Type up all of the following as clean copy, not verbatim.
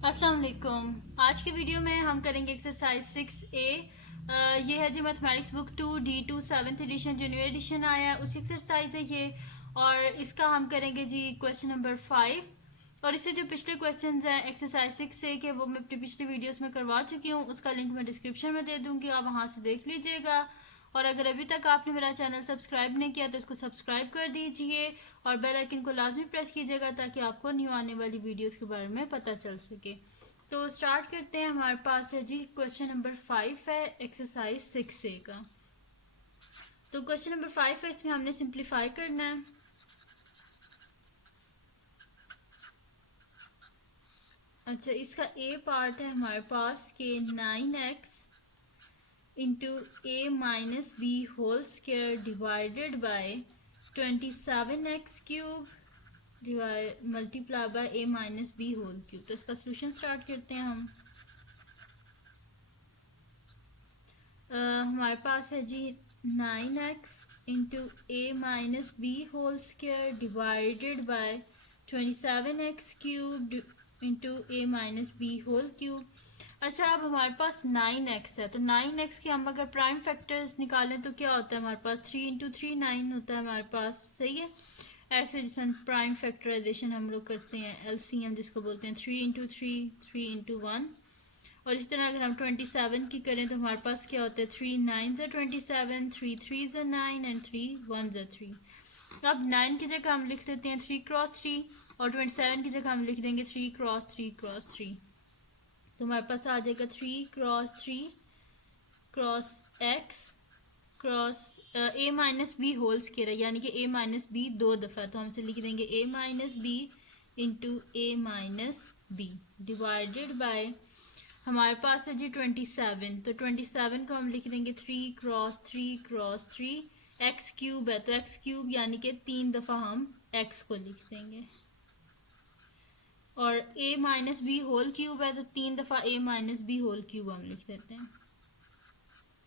अस्सलाम वालेकुम। आज के वीडियो में हम करेंगे एक्सरसाइज 6A। ये है जी mathematics book 2D2 7th edition जो न्यू एडिशन आया है उसी एक्सरसाइज है ये। और इसका हम करेंगे जी क्वेश्चन नंबर 5। और इससे जो पिछले क्वेश्चंस हैं एक्सरसाइज 6A के वो मैं अपनी पिछली वीडियोस में करवा चुकी हूँ, उसका लिंक मैं डिस्क्रिप्शन में दे दूँगी, आप वहाँ से देख लीजिएगा। और अगर अभी तक आपने मेरा चैनल सब्सक्राइब नहीं किया तो इसको सब्सक्राइब कर दीजिए और बेल आइकन को लाजमी प्रेस कीजिएगा ताकि आपको न्यू आने वाली वीडियोस के बारे में पता चल सके। तो स्टार्ट करते हैं। हमारे पास है जी क्वेश्चन नंबर 5 है एक्सरसाइज 6A का। तो क्वेश्चन नंबर 5 है, इसमें हमने सिंप्लीफाई करना है। अच्छा, इसका ए पार्ट है हमारे पास के 9x into A minus b whole square divided by 27x³ multiply by a minus b whole cube. तो इसका सोल्यूशन स्टार्ट करते हैं हम। हमारे पास है जी 9x into A minus b whole square divided by 27x³ into A minus b whole cube. अच्छा, अब हमारे पास 9x है तो 9x के हम अगर प्राइम फैक्टर्स निकालें तो क्या होता है हमारे पास 3 इंटू 3 9 होता है हमारे पास, सही है। ऐसे जैसे प्राइम फैक्टराइजेशन हम लोग करते हैं, एलसीएम जिसको बोलते हैं, 3 इंटू 3 3 इंटू 1। और इस तरह अगर हम 27 की करें तो हमारे पास क्या होता है 3 9 ज़ा 27, 3 3 ज़ा 9 एंड 3 1 ज़ा 3। अब 9 की जगह हम लिख देते हैं 3 क्रॉस 3 और 27 की जगह हम लिख देंगे 3 क्रॉस 3 क्रॉस 3। तो हमारे पास आ जाएगा 3 cross 3 cross x cross a minus b whole square है, यानी कि ए माइनस बी दो दफ़ा, तो हमसे लिख देंगे A minus B into A minus B divided by हमारे पास है जी 27। तो 27 को हम लिख देंगे 3 क्रॉस 3 क्रॉस 3 x³ है तो x³ यानी कि 3 दफ़ा हम x को लिख देंगे। और a minus b whole cube है तो 3 दफ़ा a minus b whole cube हम लिख देते हैं।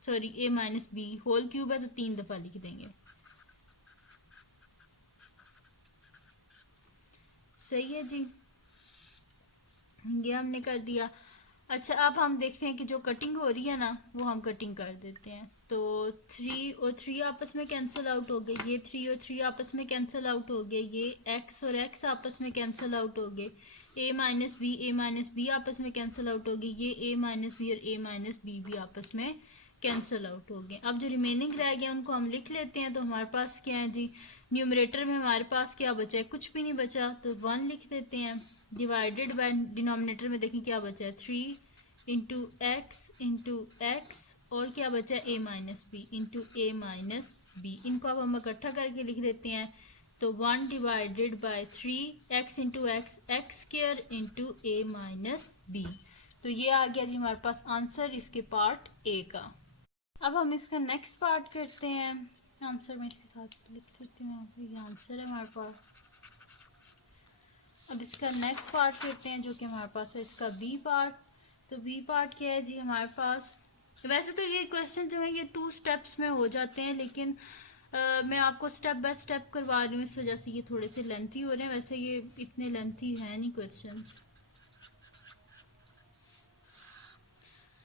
Sorry, a minus b whole cube है तो 3 दफ़ा लिख देंगे, सही है जी। ये हमने कर दिया। अच्छा, अब हम देखते हैं कि जो कटिंग हो रही है ना वो हम कटिंग कर देते हैं। तो 3 और 3 आपस में कैंसिल आउट हो गए, ये 3 और 3 आपस में कैंसिल आउट हो गए, ये x और x आपस में कैंसिल आउट हो गए, a माइनस बी आपस में कैंसिल आउट हो गई, ये a माइनस बी और a माइनस बी भी आपस में कैंसिल आउट हो गए। अब जो रिमेनिंग रह गया उनको हम लिख लेते हैं। तो हमारे पास क्या है जी, न्यूमरेटर में हमारे पास क्या बचा है, कुछ भी नहीं बचा, तो 1 लिख देते हैं डिवाइडेड बाय डिनोमिनेटर में देखें क्या बचा है 3 इंटू एक्स और क्या बचा है ए माइनस बी इंटू ए माइनस बी। इनको अब हम इकट्ठा करके लिख देते हैं। तो 1 divided by 3x into x square into A minus b. तो ये आ गया जी हमारे पास आंसर इसके पार्ट ए का। अब हम इसका नेक्स्ट पार्ट करते हैं। आंसर मैं इसके साथ लिख सकती हूँ, ये आंसर है हमारे पास। अब इसका नेक्स्ट पार्ट करते हैं जो कि हमारे पास है इसका बी पार्ट। तो बी पार्ट क्या है जी हमारे पास, वैसे तो ये क्वेश्चन जो है ये 2 स्टेप्स में हो जाते हैं, लेकिन मैं आपको स्टेप बाय स्टेप करवा रही हूँ, इस वजह से ये थोड़े से लेंथी हो रहे हैं। वैसे ये इतने लेंथी है नहीं क्वेश्चंस।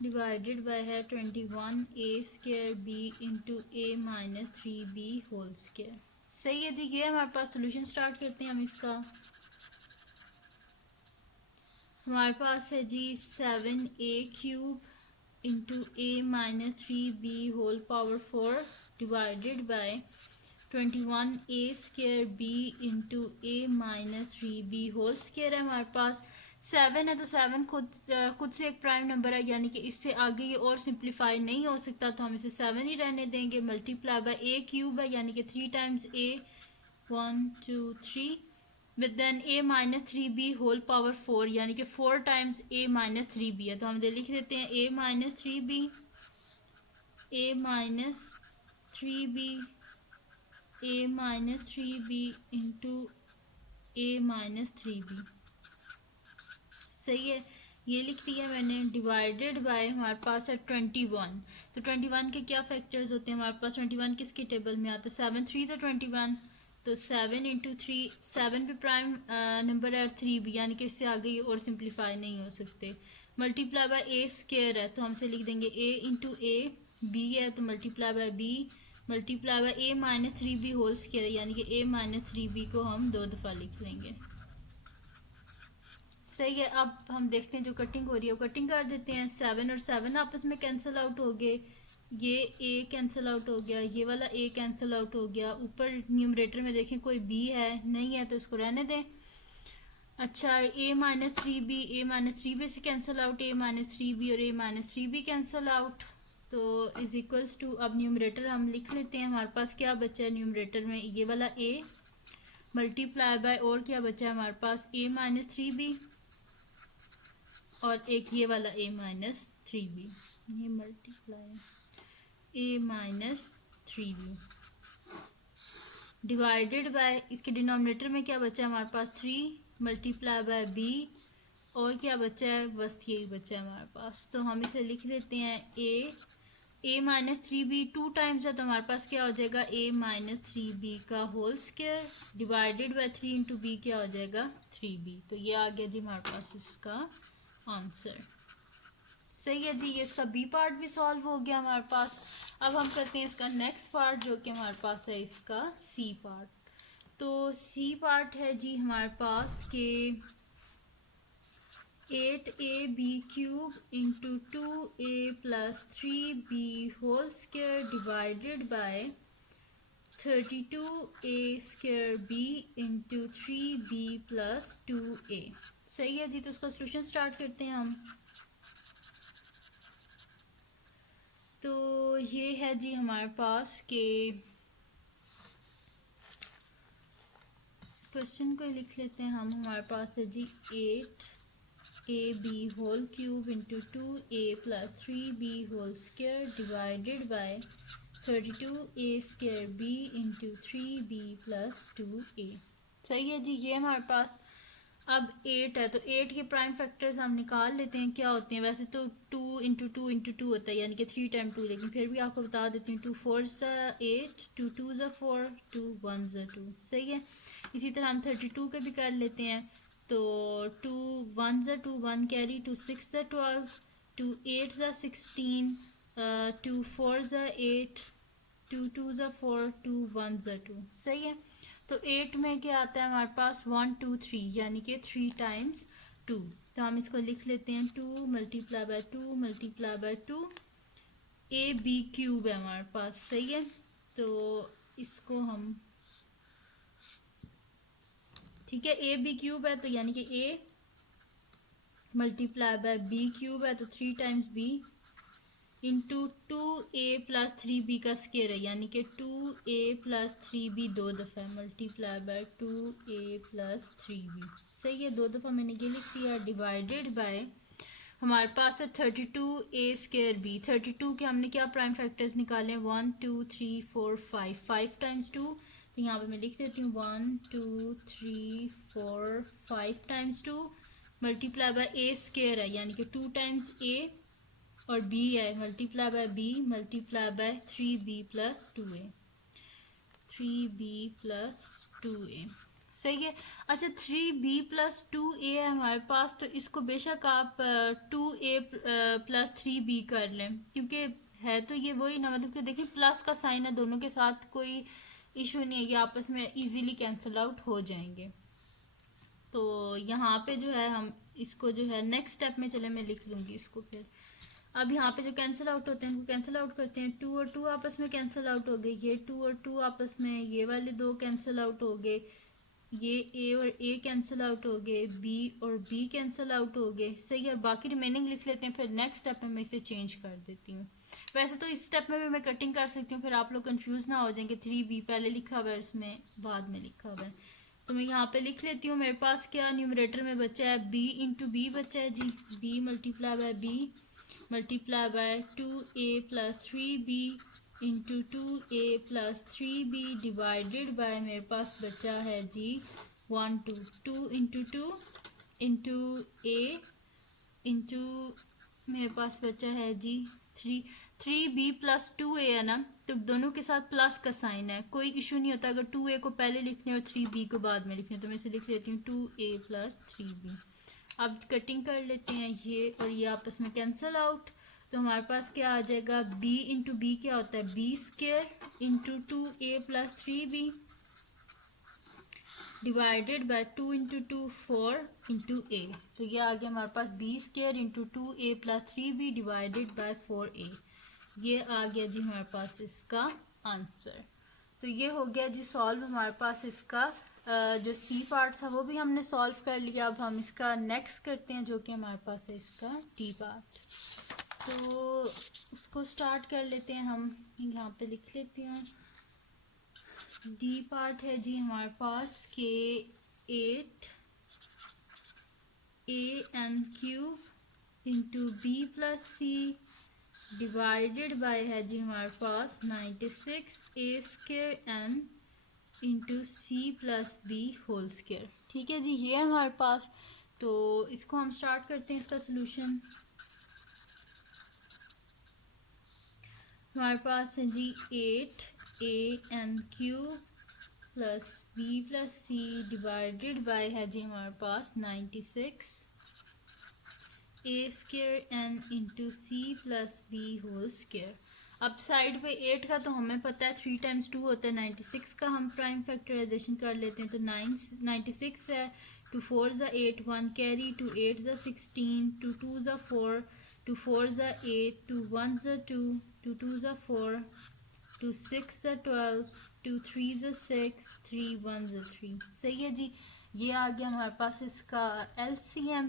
डिवाइडेड बाय है 21a² b इंटू ए माइनस 3b होल स्क्वायर, सही है जी। ये हमारे पास सोल्यूशन स्टार्ट करते हैं हम इसका। हमारे पास है जी 7a³ into A minus 3b whole power 4 divided by 21a² b into A minus 3b whole square है। हमारे पास 7 है तो 7 खुद से एक प्राइम नंबर है, यानी कि इससे आगे ये और सिंप्लीफाई नहीं हो सकता, तो हम इसे 7 ही रहने देंगे। मल्टीप्लाई बाय a³ है यानी कि 3 times a 1 2 3 with then a minus 3b whole power 4 यानी कि 4 टाइम्स ए माइनस 3b है, तो हम लिख देते हैं ए माइनस 3b ए माइनस 3b ए माइनस 3b इंटू ए माइनस 3b, सही है। ये लिख दिया मैंने डिवाइडेड बाय हमारे पास है 21। तो 21 के क्या फैक्टर्स होते हैं हमारे पास, 21 किसके टेबल में आता है 7 3 तो 21, तो 7 × 3, 7 भी प्राइम नंबर है और 3 भी, यानी कि इससे आगे ये और सिंप्लीफाई नहीं हो सकते। मल्टीप्लाई बाय ए स्क्वायर है तो हम से लिख देंगे a इंटू ए, बी है तो multiply by b, multiply by a minus 3b whole square है, यानी कि a माइनस 3b को हम 2 दफ़ा लिख लेंगे। सही है। अब हम देखते हैं जो कटिंग हो रही है वो कटिंग कर देते हैं। 7 और 7 आपस में कैंसिल आउट हो गए, ये a कैंसिल आउट हो गया, ये वाला a कैंसिल आउट हो गया। ऊपर न्यूमरेटर में देखें कोई b है नहीं है तो इसको रहने दें। अच्छा, a minus 3b, a minus 3b से cancel out, a minus 3b और a minus 3b cancel out, तो इज इक्वल्स टू, अब न्यूमरेटर हम लिख लेते हैं। हमारे पास क्या बचा है न्यूमरेटर में, ये वाला a मल्टीप्लाई बाय और क्या बचा है हमारे पास, a माइनस 3b और एक ये वाला a माइनस 3b, ये multiply a minus 3b divided bye, इसके डिनोमिनेटर में क्या बचा है हमारे पास 3 मल्टीप्लाई बाय b और क्या बचा है, बस यही बचा है हमारे पास। तो हम इसे लिख देते हैं a माइनस 3b 2 टाइम्स है तो हमारे पास क्या हो जाएगा a माइनस 3b का whole square divided by 3 into b क्या हो जाएगा 3b। तो ये आ गया जी हमारे पास इसका आंसर। सही है जी, ये इसका बी पार्ट भी सॉल्व हो गया हमारे पास। अब हम करते हैं इसका नेक्स्ट पार्ट जो कि हमारे पास है इसका सी पार्ट। तो सी पार्ट है जी हमारे पास के 8ab cube into 2a plus 3b whole square divided by 32a square b into 3b plus 2a। सही है जी, तो इसका सोल्यूशन स्टार्ट करते हैं हम। तो ये है जी हमारे पास के क्वेश्चन को लिख लेते हैं हम। हमारे पास है जी 8ab whole cube into 2a plus 3b whole square divided by 32a square b into 3b plus 2a। सही है जी, ये हमारे पास अब 8 है तो 8 के प्राइम फैक्टर्स हम निकाल लेते हैं क्या होते हैं। वैसे तो 2 इंटू 2 इंटू 2 होता है यानी कि 3 टाइम 2, लेकिन फिर भी आपको बता देती हूँ 2 4 8, 2 2 4, 2 1 2। सही है। इसी तरह हम 32 के भी कर लेते हैं। तो 2 1 2 1 कैरी, 2 6 12, 2 8 16, 2 4 8, 2 2 4, 2 1 2। सही है। तो 8 में क्या आता है हमारे पास 1 2 3 यानी कि 3 टाइम्स 2। तो हम इसको लिख लेते हैं 2 multiply by 2 multiply by 2 a b cube है हमारे पास। सही है। तो इसको हम ठीक है, ए बी क्यूब है तो यानी कि A multiply by B cube है तो 3 times B into 2a plus 3b का स्क्वायर है यानी कि 2a प्लस 3b 2 दफ़ा है multiply by 2a plus 3b। सही है, 2 दफ़ा मैंने ये लिख दिया डिवाइडेड बाय हमारे पास है 32a स्क्वायर b। 32 के हमने क्या प्राइम फैक्टर्स निकाले हैं 1 2 3 4 5, 5 टाइम्स 2 तो यहाँ पे मैं लिख देती हूँ 1 2 3 4 5 times 2 multiply by a square है यानी कि 2 टाइम्स a और b है multiply by b multiply by 3b plus 2a, 3b plus 2a। सही है। अच्छा, 3b प्लस 2a है हमारे पास तो इसको बेशक आप 2a प्लस 3b कर लें क्योंकि है तो ये वही ना, मतलब कि देखिए प्लस का साइन है, दोनों के साथ कोई इशू नहीं है, ये आपस में इजीली कैंसिल आउट हो जाएंगे। तो यहाँ पे जो है हम इसको जो है नेक्स्ट स्टेप में चले मैं लिख लूँगी इसको। फिर अब यहाँ पे जो कैंसिल आउट होते हैं उनको कैंसिल आउट करते हैं। 2 और 2 आपस में कैंसिल आउट हो गए, ये 2 और 2 आपस में, ये वाले 2 कैंसिल आउट हो गए, ये a और a कैंसिल आउट हो गए, b और b कैंसिल आउट हो गए। सही है, बाकी रिमेनिंग लिख लेते हैं, फिर नेक्स्ट स्टेप में मैं इसे चेंज कर देती हूँ। वैसे तो इस स्टेप में भी मैं कटिंग कर सकती हूँ, फिर आप लोग कंफ्यूज ना हो जाएंगे 3b पहले लिखा हुआ है इसमें बाद में लिखा हुआ है। तो मैं यहाँ पे लिख लेती हूँ, मेरे पास क्या न्यूमरेटर में बचा है b इंटू बी बचा है जी, b multiply by b multiply by 2a plus 3b into 2a plus 3b divided bye मेरे पास बचा है जी 1 2 2 इंटू 2 इंटू a इंटू मेरे पास बचा है जी 3b प्लस 2a है ना, तो दोनों के साथ प्लस का साइन है, कोई इशू नहीं होता अगर 2a को पहले लिखने और 3b को बाद में लिखने, तो मैं इसे लिख देती हूँ 2a प्लस 3b। अब कटिंग कर लेते हैं, ये और ये आपस में कैंसिल आउट, तो हमारे पास क्या आ जाएगा, b इंटू बी क्या होता है, b square into 2a plus 3b divided by 2 into 2 4 into A, तो ये आ गया हमारे पास b square into 2a plus 3b divided by 4a। ये आ गया जी हमारे पास इसका आंसर। तो ये हो गया जी सॉल्व हमारे पास इसका जो सी पार्ट था वो भी हमने सॉल्व कर लिया। अब हम इसका नेक्स्ट करते हैं जो कि हमारे पास है इसका डी पार्ट, तो उसको स्टार्ट कर लेते हैं। हम यहाँ पे लिख लेती हूँ, डी पार्ट है जी हमारे पास के 8 an³ into B plus c divided by है जी हमारे पास 96 a² into c plus b whole square. ठीक है जी, ये है हमारे पास। तो इसको हम स्टार्ट करते हैं, इसका सोल्यूशन हमारे पास है जी 8an³ plus b plus c divided by है जी हमारे पास 96 a² into c plus b whole square. अब साइड पे 8 का तो हमें पता है 3 टाइम्स 2 होता है, 96 का हम प्राइम फैक्टराइजेशन कर लेते हैं, तो 96 है, 2 4 ज़ा 8 1 कैरी, 2 8 ज़ा 16, 2 2 ज़ा 4, 2 4 ज़ा 8, 2 1 ज़ा 2, 2 2 ज़ा 4, 2 6 ज़ा 12, 2 3 ज़ा 6, 3 1 ज़ा 3। सही है जी, ये आ गया हमारे पास इसका LCM।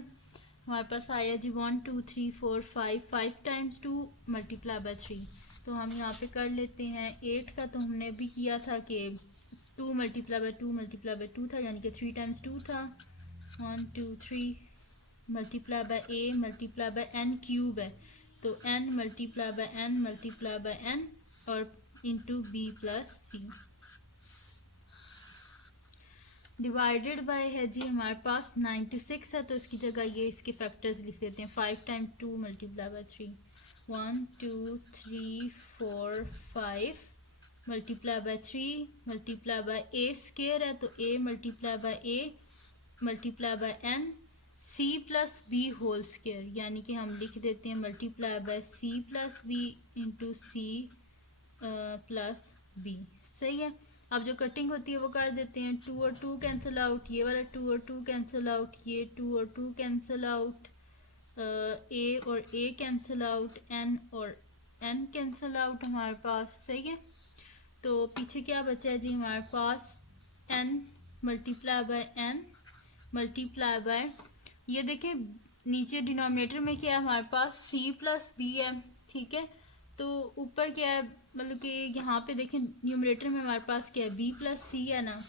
हमारे पास आया जी 1 2 3 4 5, 5 टाइम्स 2 मल्टीप्लाई बाय 3। तो हम यहाँ पे कर लेते हैं 8 का, तो हमने भी किया था कि 2 मल्टीप्लाई बाय 2 मल्टीप्लाई बाय 2 था, यानी कि 3 टाइम्स 2 था। 1 2 3 multiply by a multiply by n³ है, तो n multiply by n multiply by n और into B plus c divided by है जी हमारे पास 96 है, तो इसकी जगह ये इसके फैक्टर्स लिख देते हैं। 5 time 2 multiply by 3, 1 2 3 4 5 multiply by 3 multiply by a square है, तो a multiply by a multiply by n c plus b whole square, यानी कि हम लिख देते हैं multiply by c plus b into c plus b। सही है, अब जो कटिंग होती है वो कर देते हैं। 2 और 2 कैंसिल आउट, ये वाला 2 और 2 कैंसिल आउट, ये 2 और 2 कैंसिल आउट, a और a कैंसिल आउट, n और n कैंसिल आउट हमारे पास। सही है, तो पीछे क्या बचा है जी हमारे पास n multiply by n multiply bye, ये देखें नीचे डिनोमिनेटर में क्या है हमारे पास c प्लस b है। ठीक है, तो ऊपर क्या है, मतलब कि यहाँ पे देखें न्यूमरेटर में हमारे पास क्या है, b प्लस सी है ना,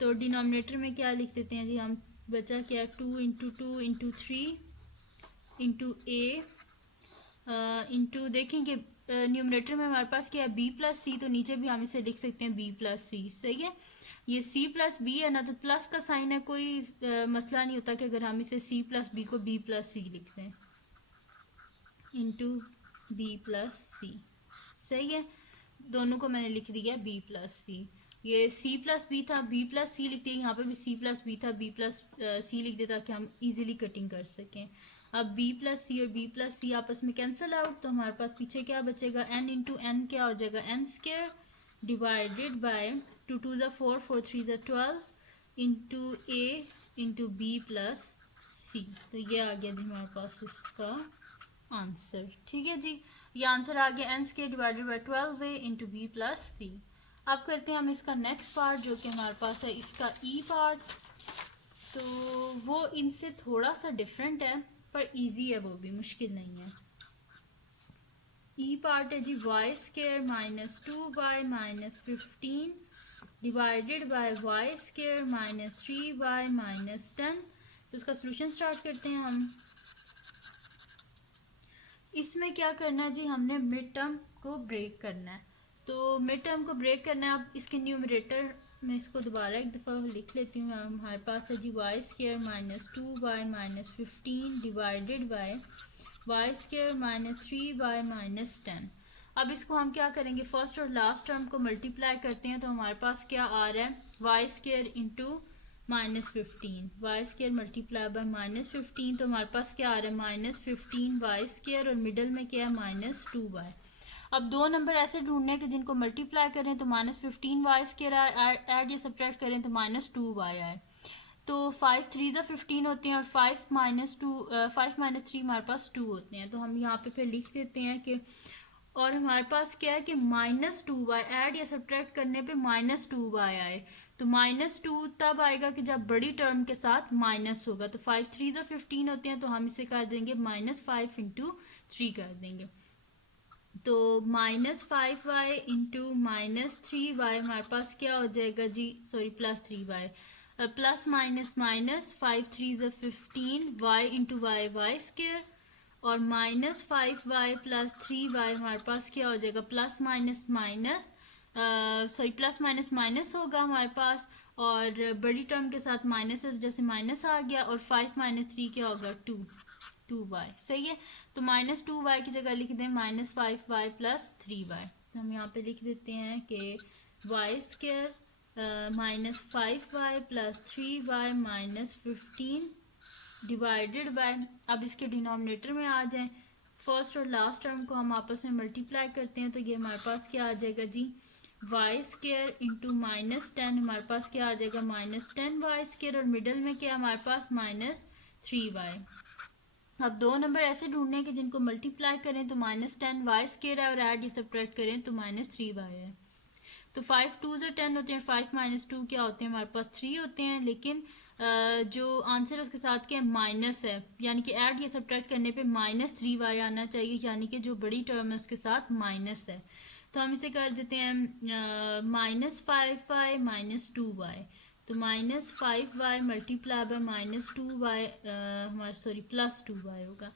तो डिनोमिनेटर में क्या लिख देते हैं जी हम, बचा क्या है 2 into 2 into 3 into a into, देखेंगे न्यूमरेटर में हमारे पास क्या है b प्लस सी, तो नीचे भी हम इसे लिख सकते हैं b प्लस सी। सही है, ये c प्लस बी है ना, तो प्लस का साइन है, कोई मसला नहीं होता कि अगर हम इसे c प्लस बी को b प्लस सी लिख दें इंटू b प्लस सी। सही है, दोनों को मैंने लिख दिया b प्लस सी। ये c प्लस बी था, b प्लस सी लिख दिया, यहाँ पे भी c प्लस बी था, b प्लस सी लिख दिया ताकि हम इजीली कटिंग कर सकें। अब b प्लस सी और b प्लस सी आपस में कैंसिल आउट, तो हमारे पास पीछे क्या बचेगा, n इंटू एन क्या हो जाएगा, n स्क्वायर डिवाइडेड बाय 2 2 ज़ा 4 4 3 ज़ा 12 into a into B plus C. तो ये आ गया जी हमारे पास इसका आंसर। ठीक है जी, ये आंसर आ गया n square divided by 12 into B plus C. अब करते हैं हम इसका नेक्स्ट पार्ट जो कि हमारे पास है इसका ई पार्ट। तो वो इनसे थोड़ा सा डिफरेंट है पर इजी है, वो भी मुश्किल नहीं है। ई पार्ट है जी Y square minus 2y minus 15 divided by Y square minus 3y minus 10। तो इसका सोल्यूशन स्टार्ट करते हैं हम। इसमें क्या करना है जी, हमने मिड टर्म को ब्रेक करना है। तो मिड टर्म को ब्रेक करना है। अब इसके न्यूमरेटर मैं इसको दोबारा एक दफ़ा लिख लेती हूँ। हमारे पास है जी Y square minus 2y minus 15 divided by y square minus 3y minus 10। अब इसको हम क्या करेंगे, फर्स्ट और लास्ट टर्म को मल्टीप्लाई करते हैं तो हमारे पास क्या आ रहा है, y square into -15, y square multiply by -15, तो हमारे पास क्या आ रहा है -15 वाई स्क्र और मिडल में क्या है -2y। अब दो नंबर ऐसे ढूंढने हैं कि जिनको मल्टीप्लाई करें तो -15 वाई स्क्र ऐड या सब्ट्रैक्ट करें तो -2y आए। तो 5 3 ज़ा 15 होते हैं और 5 -3 हमारे पास 2 होते हैं। तो हम यहाँ पे फिर लिख देते हैं कि, और हमारे पास क्या है कि -2y ऐड या सब्ट्रैक्ट करने पे -2y आए। तो -2 तब आएगा कि जब बड़ी टर्म के साथ माइनस होगा। तो 5 3 ज़ा 15 होते हैं तो हम इसे कर देंगे -5 इंटू 3 कर देंगे। तो -5y इंटू -3y हमारे पास क्या हो जाएगा जी, sorry +3y, plus minus minus 5 3 ज़ा 15 y इंटू वाई स्क्र और -5y प्लस 3y हमारे पास क्या हो जाएगा, plus minus minus sorry plus minus minus होगा हमारे पास, और बड़ी टर्म के साथ माइनस है तो जैसे माइनस आ गया, और 5 - 3 क्या होगा 2y। सही है, तो -2y की जगह लिख दें -5y प्लस 3y। तो हम यहाँ पे लिख देते हैं कि y square -5y plus 3y -15 divided by, अब इसके डिनोमिनेटर में आ जाएं, फर्स्ट और लास्ट टर्म को हम आपस में मल्टीप्लाई करते हैं तो ये हमारे पास क्या आ जाएगा जी, वाई स्क्र इंटू -10 हमारे पास क्या आ जाएगा -10 वाई स्क्र और मिडल में क्या हमारे पास -3y। अब दो नंबर ऐसे ढूंढने हैं कि जिनको मल्टीप्लाई करें तो -10 वाई स्क्र है और ऐड या सब्ट्रैक्ट करें तो -3y है। तो 5 2 ज़ा 10 होते हैं, 5 - 2 क्या होते हैं हमारे पास 3 होते हैं, लेकिन जो आंसर है उसके साथ क्या माइनस है, यानी कि ऐड या सब्ट्रैक्ट करने पे -3y आना चाहिए, यानी कि जो बड़ी टर्म है उसके साथ माइनस है। तो हम इसे कर देते हैं -5y -2y। तो -5y मल्टीप्लाई बाय -2y हमारा सॉरी +2y होगा।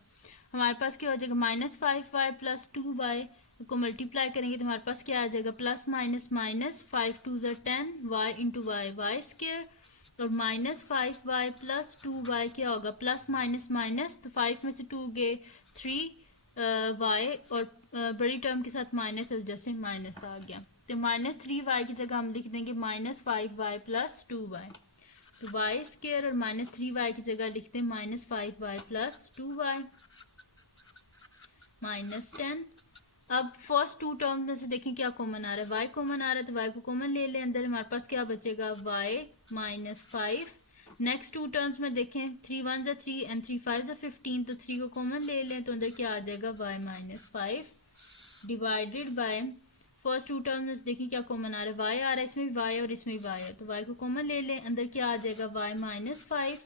हमारे पास क्या हो जाएगा, -5y प्लस 2y को मल्टीप्लाई करेंगे तो हमारे पास क्या आ जाएगा, प्लस माइनस माइनस 5 2 ज़ा 10 y इंटू वाई स्क्र और -5y प्लस 2y क्या होगा, प्लस माइनस माइनस, तो 5 में से 2 गए 3y और बड़ी टर्म के साथ माइनस है जैसे माइनस आ गया। तो -3y की जगह हम लिख देंगे -5y प्लस 2y। तो वाई स्क्र और -3y की जगह लिखते हैं -5y प्लस 2y -10। अब फर्स्ट टू टर्म में से देखें क्या कॉमन आ रहा है, y कॉमन आ रहा है तो y को कॉमन ले लें, अंदर हमारे पास क्या बचेगा y -5। नेक्स्ट टू टर्म्स में देखें 3 1 ज़ा 3 एंड 3 5 ज़ा 15, तो 3 को कॉमन ले लें तो अंदर क्या आ जाएगा y -5 divided by, first two terms में देखें क्या कॉमन आ रहा है, y आ रहा है, इसमें भी y और इसमें भी y है, तो y को कॉमन ले लें, अंदर क्या आ जाएगा y -5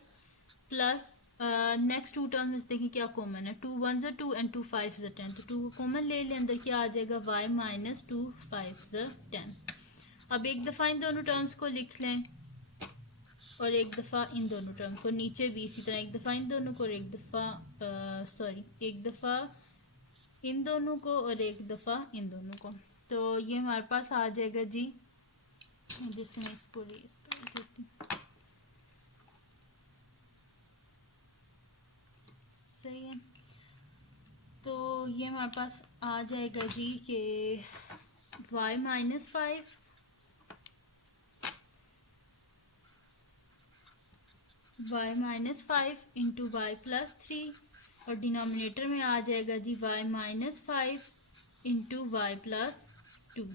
plus next two terms में देखें क्या कॉमन है, 2 1 ज़ा 2 एंड 2 5 ज़ा 10, तो 2 को कॉमन ले लें, अंदर क्या आ जाएगा y -2 5 ज़ा 10। अब एक दफ़ा इन दोनों टर्म्स को लिख लें और एक दफ़ा इन दोनों टर्म्स को, नीचे भी इसी तरह एक दफ़ा इन दोनों को और एक दफ़ा सॉरी एक दफ़ा इन दोनों को और एक दफ़ा इन दोनों को। तो ये हमारे पास आ जाएगा जी, जिसमें इसको रेस कर देती हूँ, सही है। तो ये हमारे पास आ जाएगा जी कि y -5 इंटू वाई प्लस 3 और डिनोमिनेटर में आ जाएगा जी y -5 into y plus 2।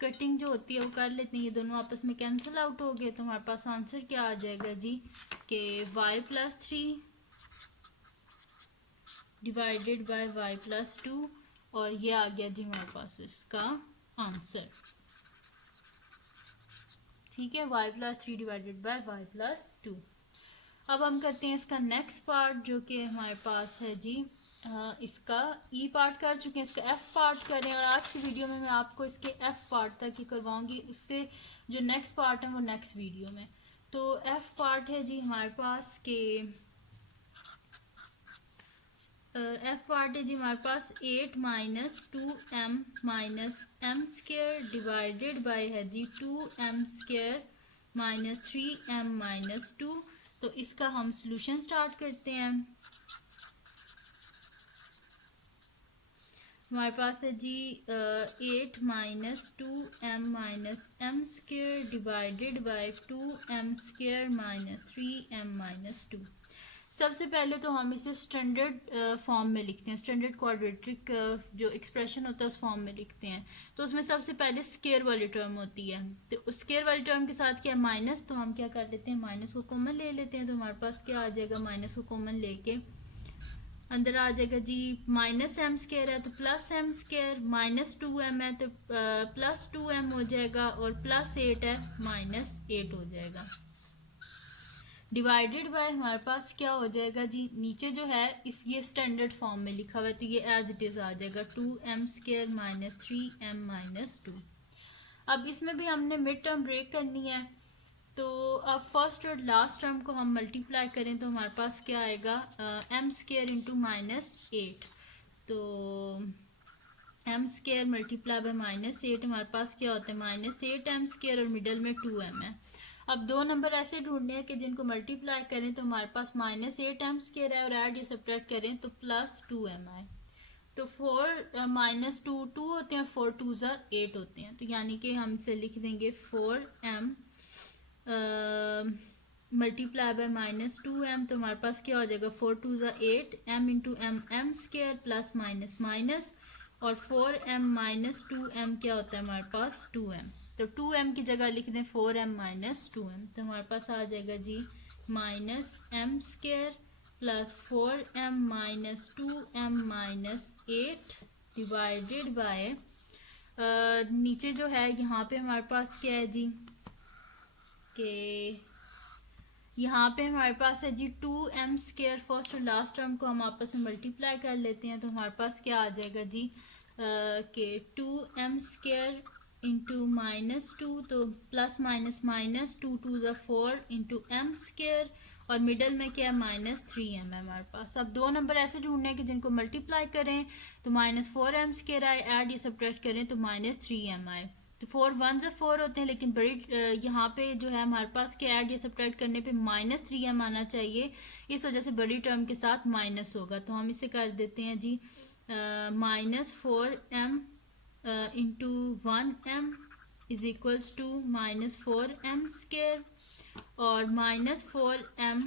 Cutting जो होती है वो कर लेते हैं, ये दोनों आपस में कैंसिल आउट हो गए, तो हमारे पास आंसर क्या आ जाएगा जी कि y plus 3 divided by y plus 2, और ये आ गया जी हमारे पास इसका आंसर। ठीक है, y plus 3 divided by y plus 2। अब हम करते हैं इसका नेक्स्ट पार्ट जो कि हमारे पास है जी, इसका ई पार्ट कर चुके हैं, इसका एफ पार्ट करें, और आज की वीडियो में मैं आपको इसके एफ पार्ट तक ही करवाऊंगी, उससे जो नेक्स्ट पार्ट है वो नेक्स्ट वीडियो में। तो एफ पार्ट है जी हमारे पास के एफ पार्ट है जी हमारे पास 8 - 2m - m square divided by है जी 2m स्क्र -3m - 2। तो इसका हम सॉल्यूशन स्टार्ट करते हैं। हमारे पास है जी 8 minus 2m-m² divided by 2m² minus 3m-2। सबसे पहले तो हम इसे स्टैंडर्ड फॉर्म में लिखते हैं, स्टैंडर्ड क्वाड्रेटिक जो एक्सप्रेशन होता है उस फॉर्म में लिखते हैं। तो उसमें सबसे पहले स्केयर वाली टर्म होती है, तो उस स्केयर वाली टर्म के साथ क्या है माइनस, तो हम क्या कर लेते हैं माइनस को कॉमन ले लेते हैं। तो हमारे पास क्या आ जाएगा, माइनस को कॉमन लेके अंदर आ जाएगा जी माइनस एम स्केयर है तो plus M square, minus 2m है तो प्लस 2m हो जाएगा, और प्लस 8 है माइनस 8 हो जाएगा। डिवाइडेड बाय हमारे पास क्या हो जाएगा जी, नीचे जो है इस ये स्टैंडर्ड फॉर्म में लिखा हुआ है तो ये एज इट इज आ जाएगा 2m² माइनस 3m-2। अब इसमें भी हमने मिड टर्म ब्रेक करनी है, तो अब फर्स्ट और लास्ट टर्म को हम मल्टीप्लाई करें तो हमारे पास क्या आएगा, m² इंटू -8। तो m² मल्टीप्लाई बाय -8 हमारे पास क्या होता है -8m² और मिडल में 2m है। अब दो नंबर ऐसे ढूंढने हैं कि जिनको मल्टीप्लाई करें तो हमारे पास -8m² है और ऐड या सब्ट्रैक्ट करें तो +2m आए। तो 4 -2 2 होते हैं, 4 2 8 होते हैं, तो यानी कि हम इसे लिख देंगे 4m मल्टीप्लाई बाय -2m। तो हमारे पास क्या हो जाएगा 4 2 8 m into m² plus minus minus, और 4m-2m क्या होता है हमारे पास 2m। तो 2m की जगह लिख दें 4m-2m, तो हमारे पास आ जाएगा जी -m² plus 4m-2m-8 divided by नीचे जो है यहाँ पे हमारे पास क्या है जी कि यहाँ पे हमारे पास है जी 2m² फर्स्ट और लास्ट टर्म को हम आपस में मल्टीप्लाई कर लेते हैं तो हमारे पास क्या आ जाएगा जी कि 2m² इंटू -2, तो plus minus minus 2 2 4 into m² और मिडल में क्या है -3m है हमारे पास। अब दो नंबर ऐसे ढूंढने हैं कि जिनको मल्टीप्लाई करें तो -4m² आए, ऐड या सब्ट्रैक्ट करें तो -3m आए। तो 4 1 से 4 होते हैं, लेकिन बड़ी यहाँ पे जो है हमारे पास के ऐड या सब्ट्रैक्ट करने पे -3m आना चाहिए, इस वजह से बड़ी टर्म के साथ माइनस होगा। तो हम इसे कर देते हैं जी -4m into 1m is equals to -4m² और -4m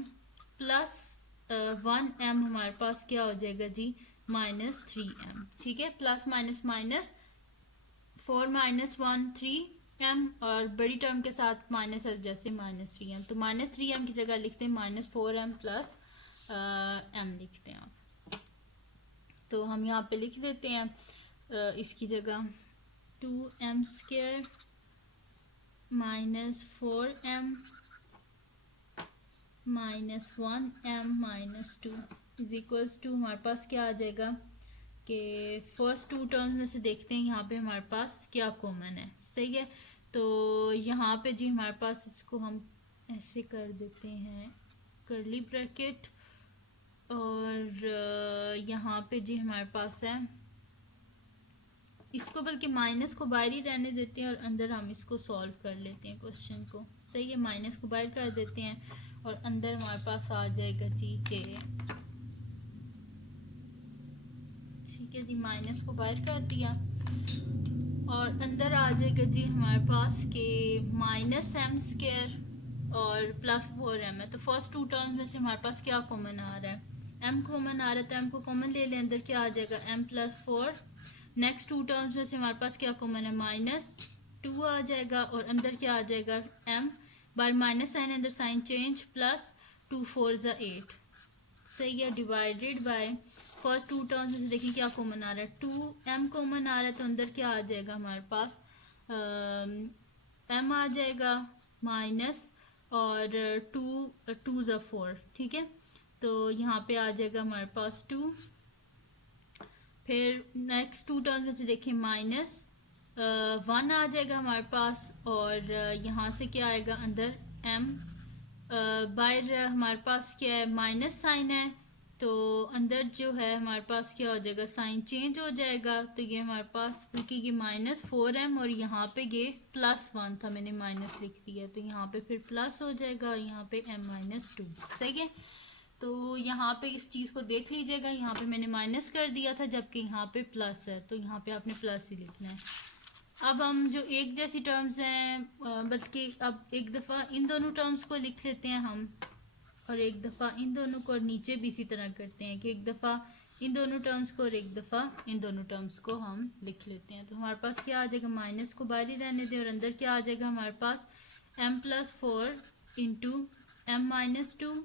प्लस 1m हमारे पास क्या हो जाएगा जी -3m। ठीक है, प्लस माइनस माइनस 4 -1 3m और बड़ी टर्म के साथ माइनस है जैसे -3m, तो -3m की जगह लिखते हैं -4m प्लस m लिखते हैं आप। तो हम यहाँ पे लिख देते हैं इसकी जगह 2m² -4m -1m -2 is equals to हमारे पास क्या आ जाएगा कि फर्स्ट टू टर्म्स में से देखते हैं यहाँ पे हमारे पास क्या कॉमन है। सही है, तो यहाँ पे जी हमारे पास इसको हम ऐसे कर देते हैं कर्ली ब्रैकेट, और यहाँ पे जी हमारे पास है इसको बल्कि माइनस को बाहर ही रहने देते हैं और अंदर हम इसको सॉल्व कर लेते हैं क्वेश्चन को। सही है, माइनस को बाहर कर देते हैं और अंदर हमारे पास आ जाएगा जी के, ठीक है जी, माइनस को बाहर कर दिया और अंदर आ जाएगा जी हमारे पास के -m² और +4m है। तो फर्स्ट टू टर्म्स में से हमारे पास क्या कॉमन आ रहा है, m कॉमन आ रहा है, तो m को कॉमन ले लें, अंदर क्या आ जाएगा m+4। नेक्स्ट टू टर्म्स में से हमारे पास क्या कॉमन है -2 आ जाएगा और अंदर क्या आ जाएगा m बार माइनस साइन अंदर साइन चेंज प्लस 2 4 8। सही है, divided by first two terms में देखिए क्या कॉमन आ रहा है 2m कॉमन आ रहा है, तो अंदर क्या आ जाएगा हमारे पास m आ जाएगा माइनस और 2 2 4। ठीक है, तो यहाँ पे आ जाएगा हमारे पास 2। फिर नेक्स्ट टू टर्म्स में से देखिए -1 आ जाएगा हमारे पास और यहाँ से क्या आएगा अंदर m बाहर हमारे पास क्या है माइनस साइन है, तो अंदर जो है हमारे पास क्या हो जाएगा साइन चेंज हो जाएगा, तो ये हमारे पास बल्कि ये -4m और यहाँ पे ये +1 था, मैंने माइनस लिख दिया, तो यहाँ पे फिर प्लस हो जाएगा और यहाँ पे m-2। सही है, तो यहाँ पे इस चीज़ को देख लीजिएगा, यहाँ पे मैंने माइनस कर दिया था जबकि यहाँ पे प्लस है, तो यहाँ पे आपने प्लस ही लिखना है। अब हम जो एक जैसी टर्म्स हैं, बल्कि अब एक दफ़ा इन दोनों टर्म्स को लिख लेते हैं हम, और एक दफ़ा इन दोनों को, और नीचे भी इसी तरह करते हैं कि एक दफ़ा इन दोनों टर्म्स को और एक दफ़ा इन दोनों टर्म्स को हम लिख लेते हैं। तो हमारे पास क्या आ जाएगा, माइनस को बाहर ही रहने दें, और अंदर क्या आ जाएगा हमारे पास m+4 into m-2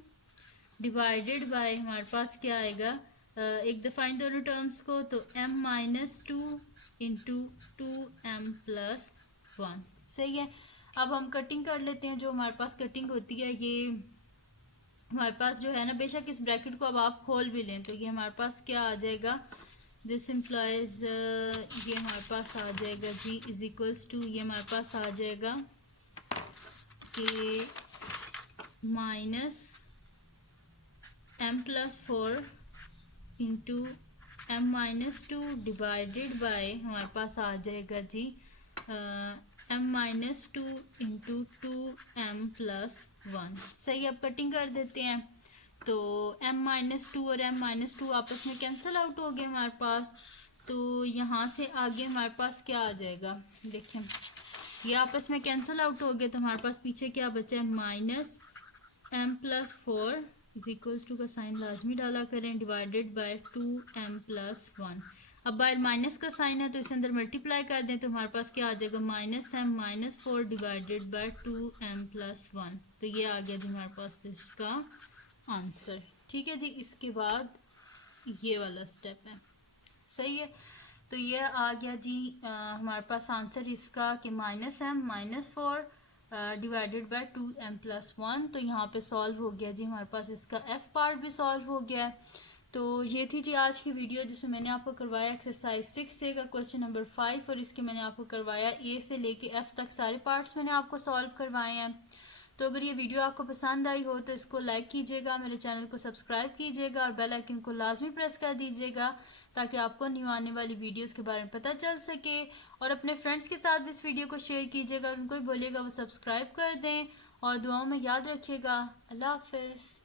divided by, हमारे पास क्या आएगा, एक दफ़ा इन दोनों टर्म्स को, तो m-2 इंटू 2m+1। सही है। अब हम कटिंग कर लेते हैं। जो हमारे पास कटिंग होती है, ये हमारे पास जो है ना, बेशक इस ब्रैकेट को अब आप खोल भी लें तो ये हमारे पास क्या आ जाएगा, दिस इम्प्लाइज, ये हमारे पास आ जाएगा जी इज इक्वल्स टू, ये हमारे पास आ जाएगा कि -m+4 into m-2 divided by, हमारे पास आ जाएगा जी m-2 इंटू 2m+1। सही, अब कटिंग कर देते हैं। तो m-2 और m-2 आपस में कैंसिल आउट हो गए हमारे पास। तो यहाँ से आगे हमारे पास क्या आ जाएगा, देखें ये आपस में कैंसिल आउट हो गए, तो हमारे पास पीछे क्या बचा है, -m+4 इज इक्वल्स टू का साइन लाजमी डाला करें, डिवाइडेड बाय 2m+1। अब बाहर माइनस का साइन है तो इसके अंदर मल्टीप्लाई कर दें, तो हमारे पास क्या आ जाएगा, -m-4 डिवाइडेड बाय 2m+1। तो ये आ गया जी हमारे पास इसका आंसर। ठीक है जी, इसके बाद ये वाला स्टेप है। सही है, तो ये आ गया जी हमारे पास आंसर इसका कि -m-4 डिवाइडेड बाय 2m+1। तो यहाँ पे सॉल्व हो गया जी हमारे पास, इसका एफ पार्ट भी सॉल्व हो गया है। तो ये थी जी आज की वीडियो, जिसमें मैंने आपको करवाया एक्सरसाइज 6 से का क्वेश्चन नंबर 5, और इसके मैंने आपको करवाया ए से लेके एफ तक सारे पार्ट्स मैंने आपको सॉल्व करवाए हैं। तो अगर ये वीडियो आपको पसंद आई हो तो इसको लाइक कीजिएगा, मेरे चैनल को सब्सक्राइब कीजिएगा और बेल आइकन को लाजमी प्रेस कर दीजिएगा ताकि आपको न्यू आने वाली वीडियोस के बारे में पता चल सके। और अपने फ्रेंड्स के साथ भी इस वीडियो को शेयर कीजिएगा और उनको भी बोलिएगा वो सब्सक्राइब कर दें। और दुआओं में याद रखिएगा। अल्लाह हाफिज़।